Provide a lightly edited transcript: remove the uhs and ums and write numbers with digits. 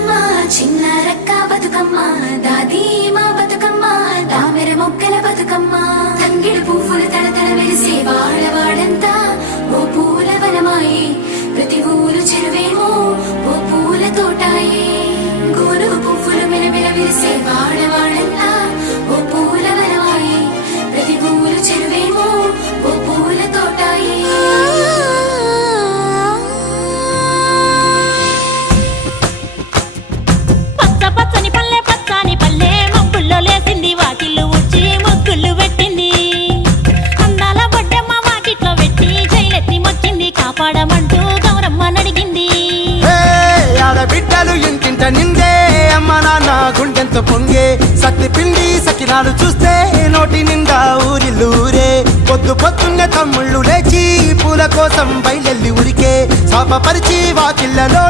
బతుకమ్మ చిన్న రక్క బతుకమ్మ దాది మా బతుకమ్మ దామెర మొక్కల బతుకమ్మ తంగిడు పువ్వులు తడతడ మెరిసే వాడవాడంతా ఓ పూల వనమాయే ప్రతి ఊరు చెరువేమో ఓ పూల తోటాయే గోరు పువ్వులు మెలమెల విరిసే వాడవాడంతా ఓ పూల వనమాయే ప్రతి ఊరు చెరువేమో ఓ పూల తోటాయే పచ్చని పల్లె మబ్బుల్లో లేసింది వాకిళ్ళు ఊడ్చి ముగ్గులు పెట్టింది అందాల బొడ్డమ్మ వాకిట్లో పెట్టి జైలెత్తి మొక్కింది కాపాడమంటూ గౌరమ్మ నడిగింది ఆడబిడ్డలు ఇంటింట నిందే అమ్మ నాన్న గుండెంతో పొంగే సత్తి పిండి సకినాలు చూస్తే నోటి నిండా ఊరిల్లూరే పొద్దున్నే తమ్ముళ్ళు లేచి పూల కోసం బయలెల్లి ఉరికే శాపపరిచి వాకిళ్ళలో